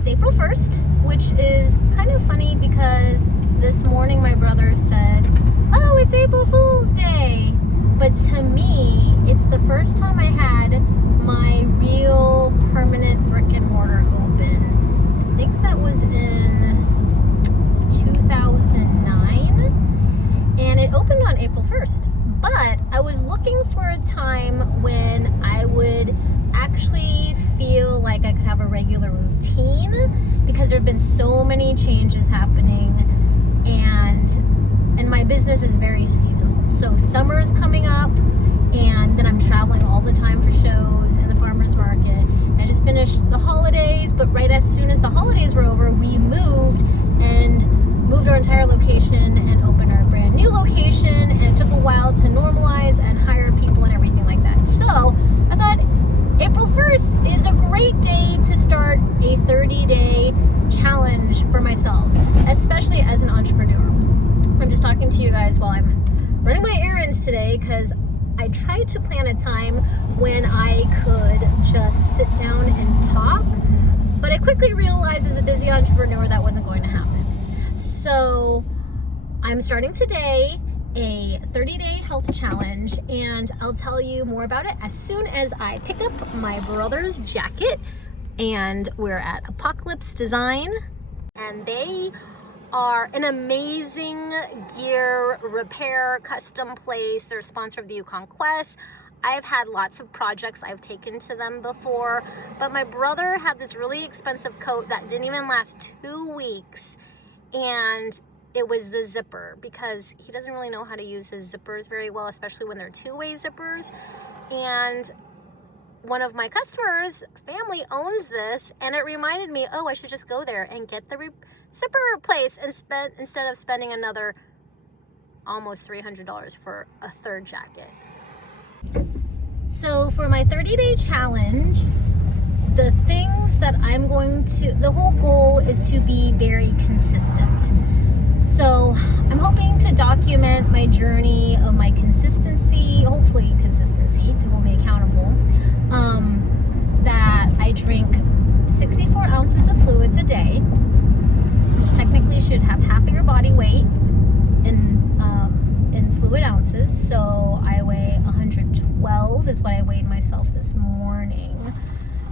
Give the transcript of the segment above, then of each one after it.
It's April 1st, which is kind of funny because this morning my brother said, oh, it's April Fool's Day. But to me, it's the first time I had my real permanent brick and mortar open. I think that was in 2009, and it opened on April 1st. But I was looking for a time when I would actually feel like I could have a regular routine, because there have been so many changes happening, and my business is very seasonal. So summer's coming up, and then I'm traveling all the time for shows and the farmers market. I just finished the holidays, but right as soon as the holidays were over, we moved our entire location and opened our brand new location, and it took a while to normalize and hire people and everything like that. So I thought April 1st is a great day to start a 30-day challenge for myself, especially as an entrepreneur. I'm just talking to you guys while I'm running my errands today, because I tried to plan a time when I could just sit down and talk, but I quickly realized as a busy entrepreneur that wasn't going to happen. So I'm starting today a 30-day health challenge, and I'll tell you more about it as soon as I pick up my brother's jacket. And we're at Apocalypse Design, and they are an amazing gear repair custom place. They're a sponsor of the Yukon Quest. I've had lots of projects I've taken to them before, but my brother had this really expensive coat that didn't even last 2 weeks, and it was the zipper, because he doesn't really know how to use his zippers very well, especially when they're two-way zippers. And one of my customers' family owns this, and it reminded me, oh, I should just go there and get the zipper replaced and instead of spending another almost $300 for a third jacket. So for my 30-day challenge, the things that the whole goal is to be very consistent. So I'm hoping to document my journey of my consistency, hopefully consistency, to hold me accountable, that I drink 64 ounces of fluids a day, which technically should have half of your body weight in fluid ounces. So I weigh 112 is what I weighed myself this morning.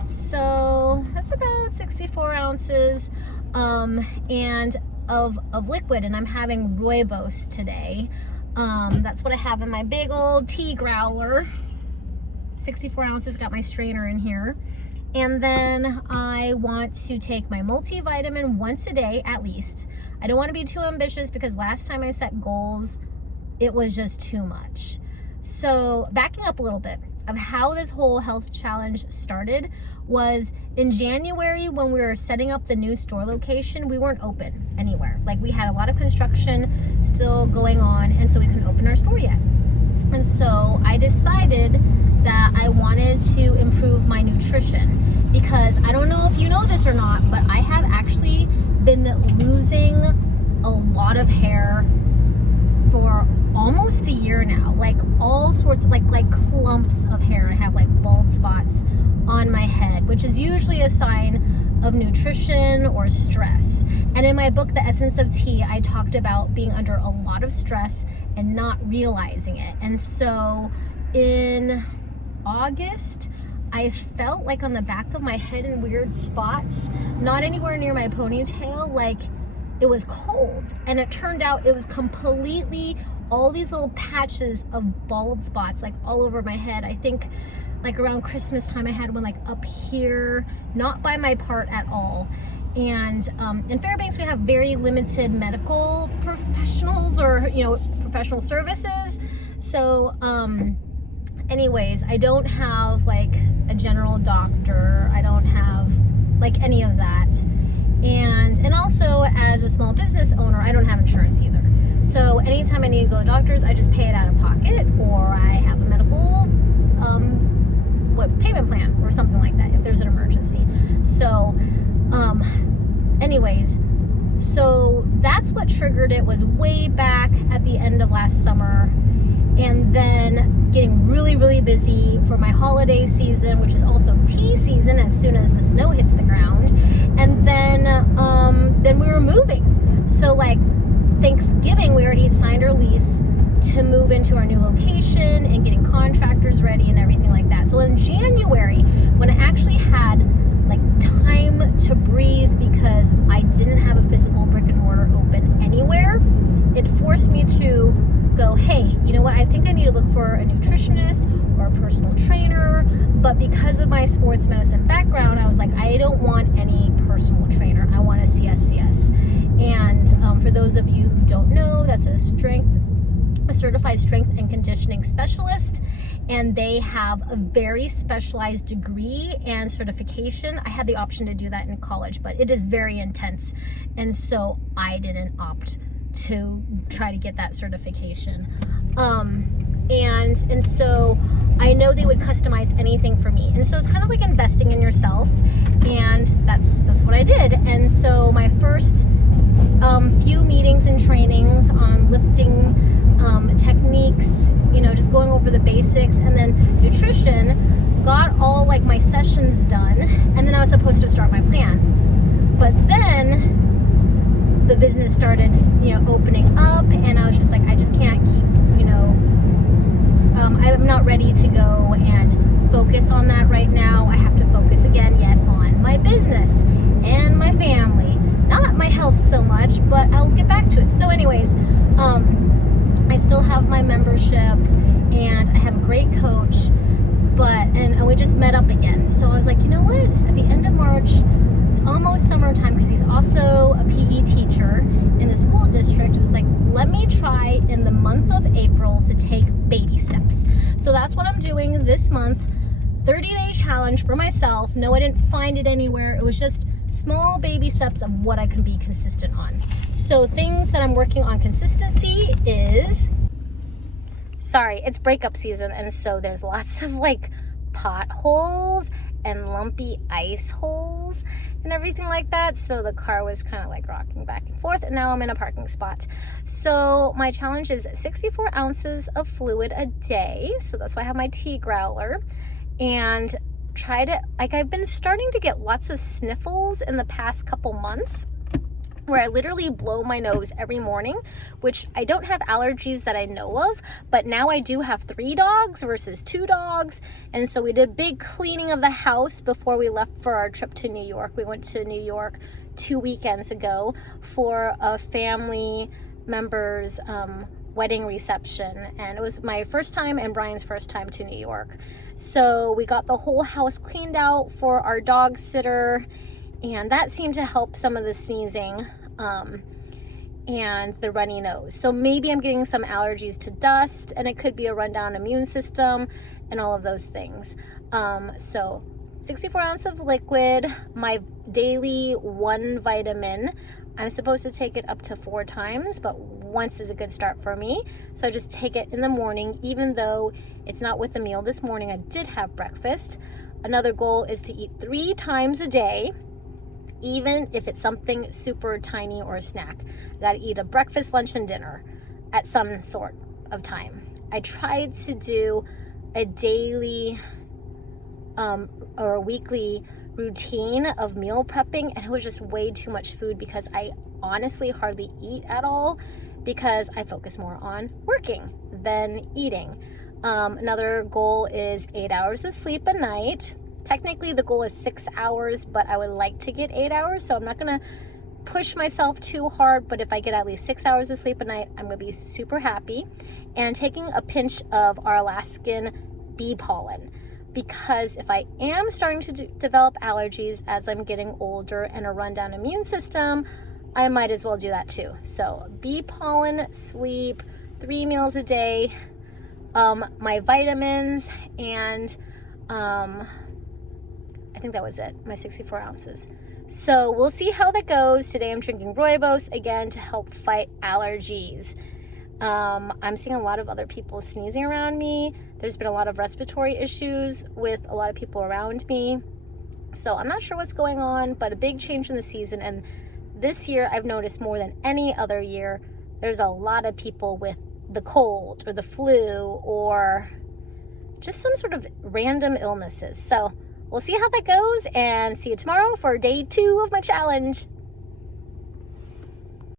So that's about 64 ounces and of liquid, and I'm having rooibos today. That's what I have in my big old tea growler. 64 ounces, got my strainer in here. And then I want to take my multivitamin once a day at least. I don't want to be too ambitious, because last time I set goals, it was just too much. So backing up a little bit of how this whole health challenge started was in January, when we were setting up the new store location. We weren't open anywhere. Like, we had a lot of construction still going on, and so we couldn't open our store yet. And so I decided that I wanted to improve my nutrition, because I don't know if you know this or not, but I have actually been losing a lot of hair for almost a year now. Like, all sorts of like clumps of hair. I have like bald spots on my head, which is usually a sign of nutrition or stress. And in my book, The Essence of Tea, I talked about being under a lot of stress and not realizing it. And so in August, I felt like on the back of my head in weird spots, not anywhere near my ponytail, like it was cold. And it turned out it was completely all these little patches of bald spots, like all over my head. I think like around Christmas time, I had one like up here, not by my part at all. And in Fairbanks, we have very limited medical professionals, or, professional services. So anyways, I don't have like a general doctor. I don't have like any of that. And also, as a small business owner, I don't have insurance either. So anytime I need to go to doctors, I just pay it out of pocket, or I have a medical payment plan or something like that if there's an emergency. So anyways, so that's what triggered it, was way back at the end of last summer. And then getting really, really busy for my holiday season, which is also tea season as soon as the snow hits the ground. And then moving. So like Thanksgiving, we already signed our lease to move into our new location and getting contractors ready and everything like that. So in January, when I actually had like time to breathe because I didn't have a physical brick and mortar open anywhere, it forced me to go, hey, you know what, I think I need to look for a nutritionist or a personal trainer. But because of my sports medicine background, I was like, I don't want any personal trainer. I want a CSCS. And for those of you who don't know, that's a certified strength and conditioning specialist, and they have a very specialized degree and certification. I had the option to do that in college, but it is very intense, and so I didn't opt to try to get that certification. And so I know they would customize anything for me, and so it's kind of like investing in yourself, and that's what I did. And so my first few meetings and trainings on lifting techniques, you know, just going over the basics, and then nutrition, got all like my sessions done, and then I was supposed to start my plan. But then the business started, you know, opening up, and I was just like, I just can't keep, you know, I'm not ready to go and focus on that right now. I have to focus again yet on my business and my family, not my health so much, but I'll get back to it. So anyways, I still have my membership and I have a great coach, and we just met up again. So I was like, you know what, at the end of March, it's almost summertime, because he's also a PE teacher in the school district. It was like, let me try in the month of April to take baby steps. So that's what I'm doing this month. 30-day challenge for myself. No, I didn't find it anywhere. It was just small baby steps of what I can be consistent on. So things that I'm working on consistency is, it's breakup season, and so there's lots of like potholes and lumpy ice holes and everything like that. So the car was kind of like rocking back and forth, and now I'm in a parking spot. So my challenge is 64 ounces of fluid a day. So that's why I have my tea growler, and I've been starting to get lots of sniffles in the past couple months, where I literally blow my nose every morning, which I don't have allergies that I know of, but now I do have 3 dogs versus 2 dogs. And so we did a big cleaning of the house before we left for our trip to New York. We went to New York 2 weekends ago for a family member's wedding reception, and it was my first time and Brian's first time to New York. So we got the whole house cleaned out for our dog sitter, and that seemed to help some of the sneezing and the runny nose. So maybe I'm getting some allergies to dust, and it could be a rundown immune system and all of those things. So 64 ounces of liquid, my daily 1 vitamin. I'm supposed to take it up to 4 times, but once is a good start for me. So I just take it in the morning, even though it's not with a meal. This morning I did have breakfast. Another goal is to eat 3 times a day, even if it's something super tiny or a snack. I gotta eat a breakfast, lunch, and dinner at some sort of time. I tried to do a daily or a weekly routine of meal prepping, and it was just way too much food because I honestly hardly eat at all, because I focus more on working than eating. Another goal is 8 hours of sleep a night. Technically the goal is 6 hours, but I would like to get 8 hours, so I'm not gonna push myself too hard, but if I get at least 6 hours of sleep a night, I'm gonna be super happy. And taking a pinch of our Alaskan bee pollen, because if I am starting to develop allergies as I'm getting older and a rundown immune system, I might as well do that too. So bee pollen, sleep, 3 meals a day, my vitamins, and I think that was it, my 64 ounces. So we'll see how that goes. Today I'm drinking rooibos again to help fight allergies. I'm seeing a lot of other people sneezing around me. There's been a lot of respiratory issues with a lot of people around me. So I'm not sure what's going on, but a big change in the season. And this year I've noticed more than any other year, there's a lot of people with the cold or the flu or just some sort of random illnesses. So we'll see how that goes, and see you tomorrow for day 2 of my challenge.